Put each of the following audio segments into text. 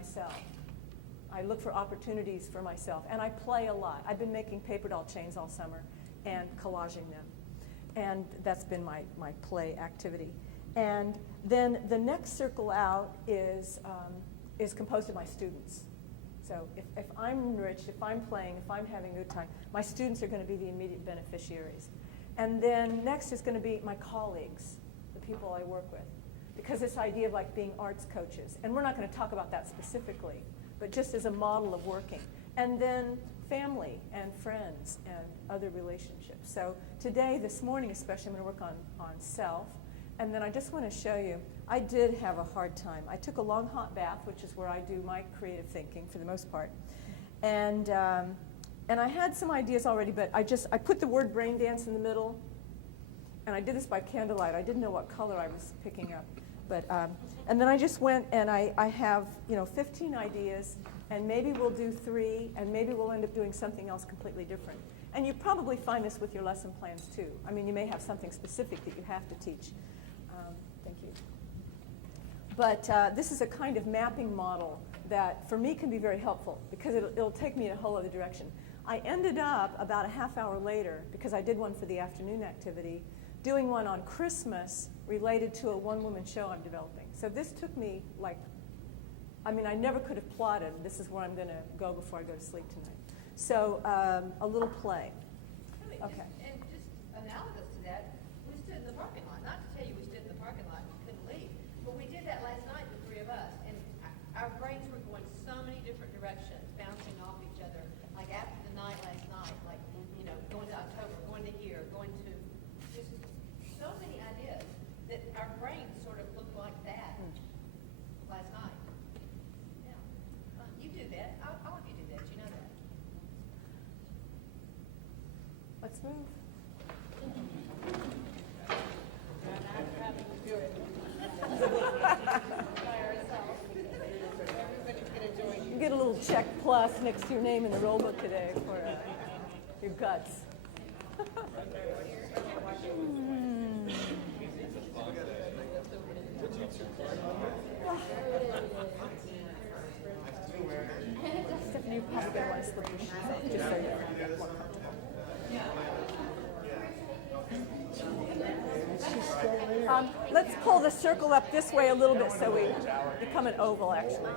myself. I look for opportunities for myself, and I play a lot. I've been making paper doll chains all summer and collaging them, and that's been my play activity. And then the next circle out is composed of my students. So if I'm enriched, if I'm playing, if I'm having a good time, my students are going to be the immediate beneficiaries. And then next is going to be my colleagues, the people I work with, because this idea of like being arts coaches, and we're not going to talk about that specifically, but just as a model of working. And then family and friends and other relationships. So today, this morning especially, I'm going to work on self. And then I just want to show you, I did have a hard time. I took a long hot bath, which is where I do my creative thinking for the most part. And I had some ideas already, but I put the word brain dance in the middle. And I did this by candlelight. I didn't know what color I was picking up. But, and then I just went and I have 15 ideas, and maybe we'll do 3, and maybe we'll end up doing something else completely different. And you probably find this with your lesson plans too. I mean, you may have something specific that you have to teach. Thank you. But this is a kind of mapping model that for me can be very helpful because it'll take me in a whole other direction. I ended up about a half hour later, because I did one for the afternoon activity, doing one on Christmas related to a one-woman show I'm developing. So this took me I never could have plotted, this is where I'm going to go before I go to sleep tonight. So a little play. Okay. And just analogous to that, we stood in the parking lot. Not to tell you we stood in the parking lot and couldn't leave, but we did that last night, the 3 of us, and our brains were going so many different directions, bouncing off each other. Like after the night last night, like going to October, going to here, going to just so many ideas that our brains sort of looked like that last night. Yeah, you do that. All of you do that. You know that. Let's move. You get a little check plus next to your name in the roll book today for your guts. Stephanie, you probably don't want to slip your shoes off, just so you're more comfortable. Let's pull the circle up this way a little bit so we become an oval, actually.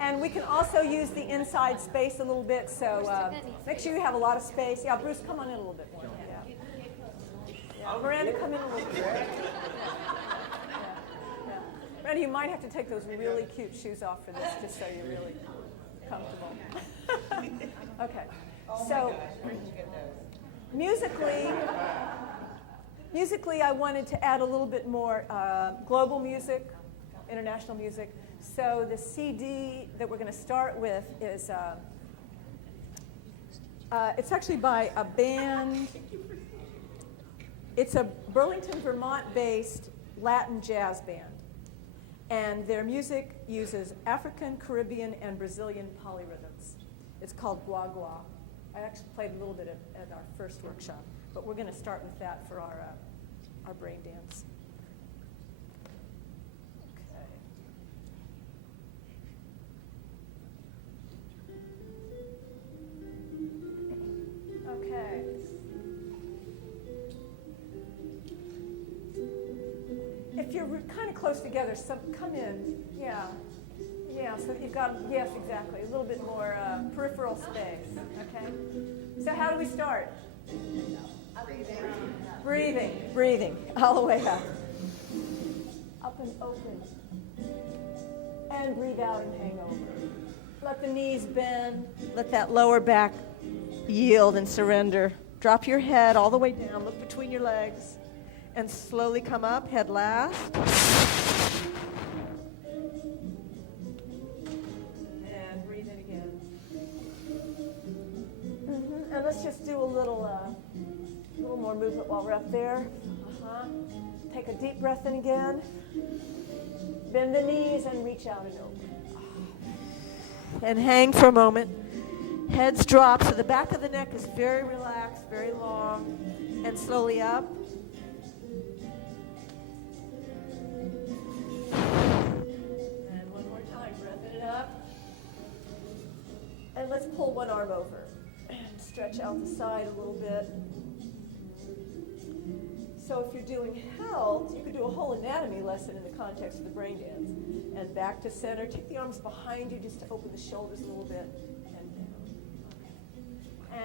And we can also use the inside space a little bit, so make sure you have a lot of space. Yeah, Bruce, come on in a little bit more. Yeah. Miranda, come in a little bit. Yeah. Miranda, you might have to take those really cute shoes off for this, just so you're really comfortable. Okay. So musically, I wanted to add a little bit more global music, international music. So the CD that we're going to start with is it's actually by a band. It's a Burlington, Vermont-based Latin jazz band. And their music uses African, Caribbean, and Brazilian polyrhythms. It's called Gua Gua. I actually played a little bit at our first workshop, but we're going to start with that for our brain dance. Okay. If you're kind of close together, come in. Yeah. Yeah, so you've got, yes, exactly, a little bit more peripheral space, okay? So how do we start? Breathing, all the way up. Up and open. And breathe out and hang over. Let the knees bend. Let that lower back yield and surrender. Drop your head all the way down. Look between your legs. And slowly come up, head last. And let's just do a little more movement while we're up there. Take a deep breath in again. Bend the knees and reach out and over. And hang for a moment. Heads drop, so the back of the neck is very relaxed, very long. And slowly up. And let's pull one arm over and stretch out the side a little bit. So if you're doing health, you could do a whole anatomy lesson in the context of the brain dance. And back to center. Take the arms behind you just to open the shoulders a little bit. And down. Okay.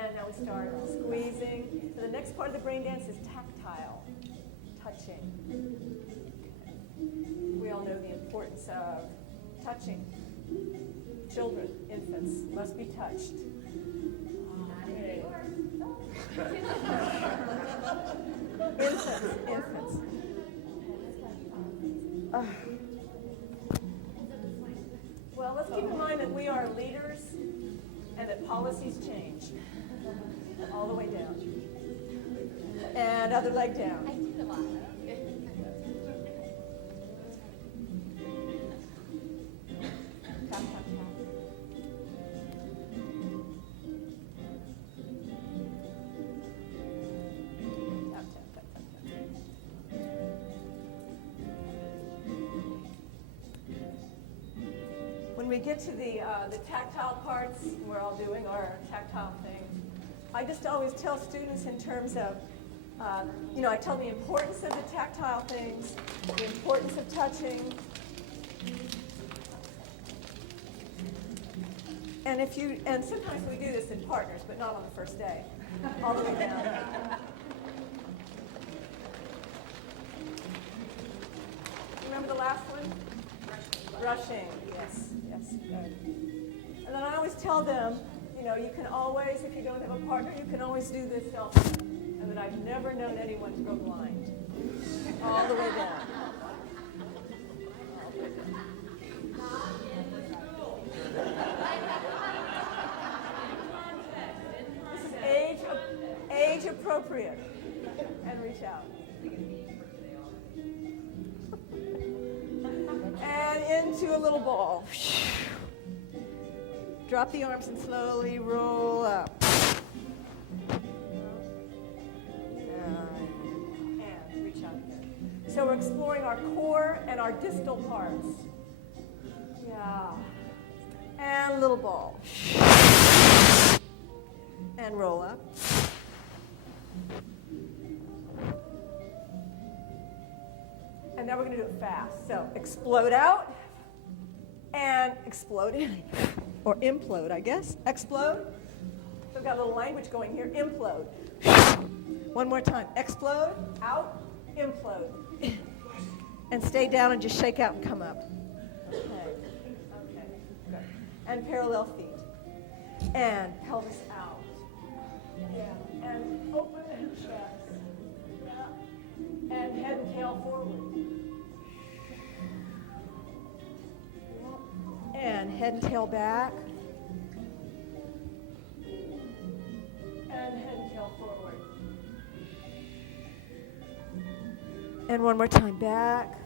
And now we start squeezing. So the next part of the brain dance is tactile, touching. We all know the importance of touching. Children, infants, must be touched. Infants. Well, let's keep in mind that we are leaders and that policies change. All the way down. And other leg down. Tap, tap, tap. When we get to the tactile parts, we're all doing our tactile thing. I just always tell students in terms of, I tell the importance of the tactile things, the importance of touching. And sometimes we do this in partners, but not on the first day, all the way down. Remember the last one? Brushing, yes, good. And then I always tell them, you can always, if you don't have a partner, you can always do this self. And that I've never known anyone to go blind. All the way down. This is age appropriate. And reach out. And into a little ball. Drop the arms and slowly roll up. And reach out again. So we're exploring our core and our distal parts. Yeah. And little ball. And roll up. And now we're going to do it fast. So explode out and explode in. Or implode, I guess. Explode. So we've got a little language going here. Implode. One more time. Explode, out, implode. And stay down and just shake out and come up. Okay. Good. And parallel feet. And pelvis out. Yeah. And open and chest. Yeah. And head and tail forward. And head and tail back. And head and tail forward. And one more time back.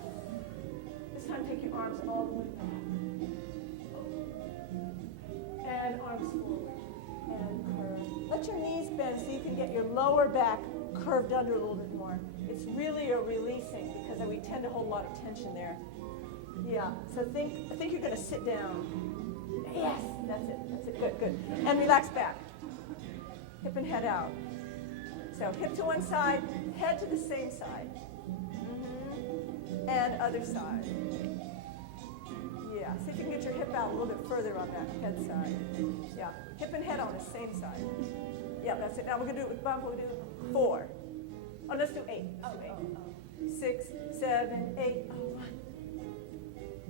This time take your arms all the way back. And arms forward. And curve. Let your knees bend so you can get your lower back curved under a little bit more. It's really a releasing because we tend to hold a lot of tension there. Yeah, so I think you're going to sit down. Yes, that's it, good. And relax back. Hip and head out. So hip to one side, head to the same side. Mm-hmm. And other side. Yeah, see if you can get your hip out a little bit further on that head side. Yeah, hip and head on the same side. Yeah, that's it. Now we're going to do it with bump. We'll do 4. Oh, let's do 8. 6, 7, 8.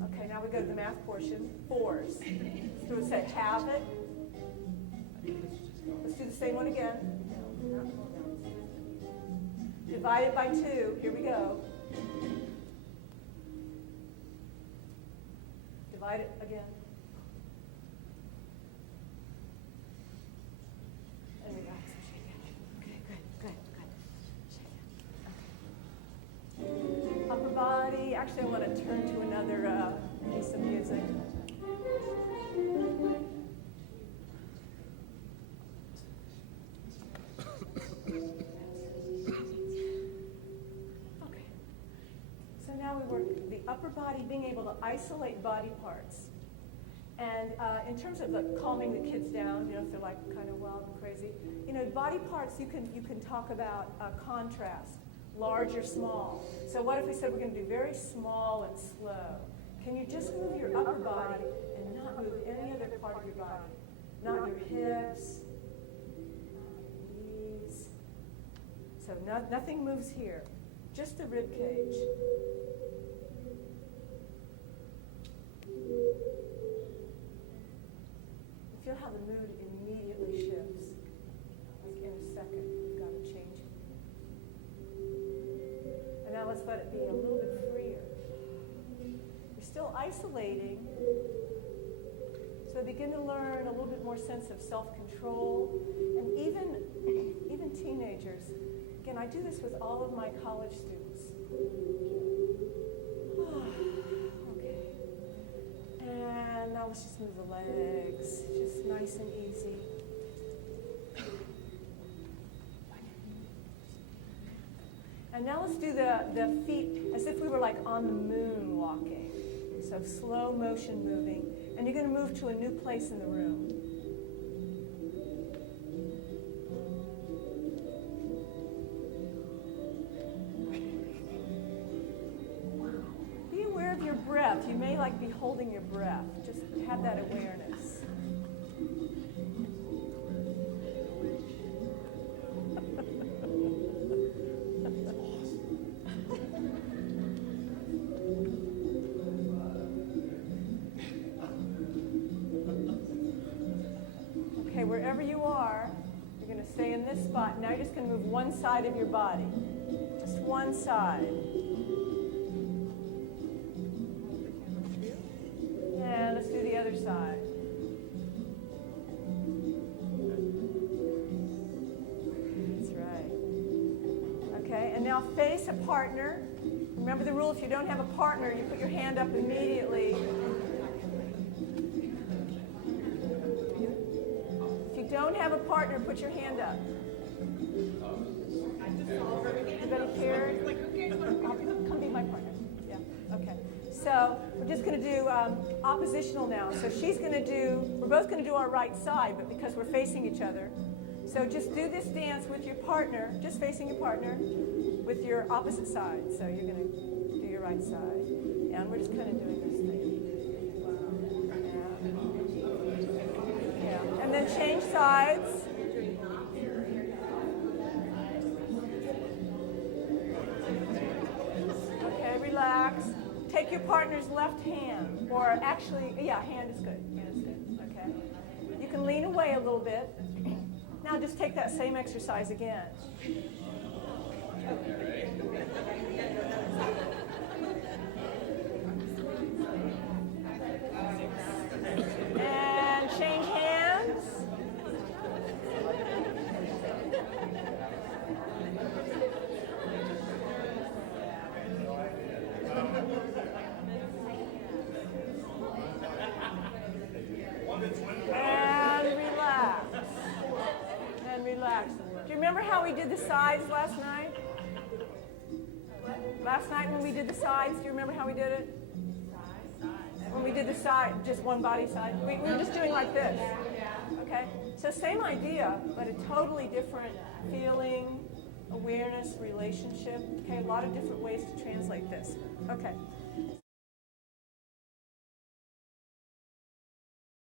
Okay, now we go to the math portion. 4s. So we'll say have it. Let's do the same one again. Divide it by 2. Here we go. Divide it again. And relax and shake it. Okay, good. Shake it. Upper body. Actually, I want to turn to another piece of music. Okay. So now we work the upper body, being able to isolate body parts. And in terms of like calming the kids down, you know, if they're like kind of wild and crazy, you know, body parts you can talk about contrast, large or small. So what if we said we're going to do very small and slow? Can you just move your upper body and not move any other part of your body? Not your hips, not your knees. So nothing moves here, just the rib cage. Feel how the mood immediately shifts. Like in a second, we've got to change it. And now let's let it be a little bit freer. You're still isolating. So begin to learn a little bit more sense of self-control. And even teenagers. Again, I do this with all of my college students. Okay. And now let's just move the legs, just nice and easy. And now let's do the feet as if we were like on the moon walking. So slow motion moving. And you're going to move to a new place in the room. Be aware of your breath. You may like be holding your breath. Just have that awareness. Okay, wherever you are, you're going to stay in this spot. Now you're just going to move one side of your body. Just one side. And let's do the other side. That's right. Okay, and now face a partner. Remember the rule, if you don't have a partner, you put your hand up immediately. If you don't have a partner, put your hand up. Anybody care? Come be my partner. Yeah, okay. So we're just going to do oppositional now. So we're both going to do our right side, but because we're facing each other. So just do this dance with your partner, just facing your partner, with your opposite side. So you're going to do your right side. And we're just kind of doing this thing. Yeah. And then change sides. Okay, relax. Take your partner's left hand, or actually, yeah, hand is good. Hand is good. Okay. You can lean away a little bit. Now just take that same exercise again. And change hands. And relax. And relax. Do you remember how we did the sides last night? Last night when we did the sides, do you remember how we did it? When we did the side, just one body side. We were just doing like this. Okay? So same idea, but a totally different feeling, awareness, relationship. Okay? A lot of different ways to translate this. Okay.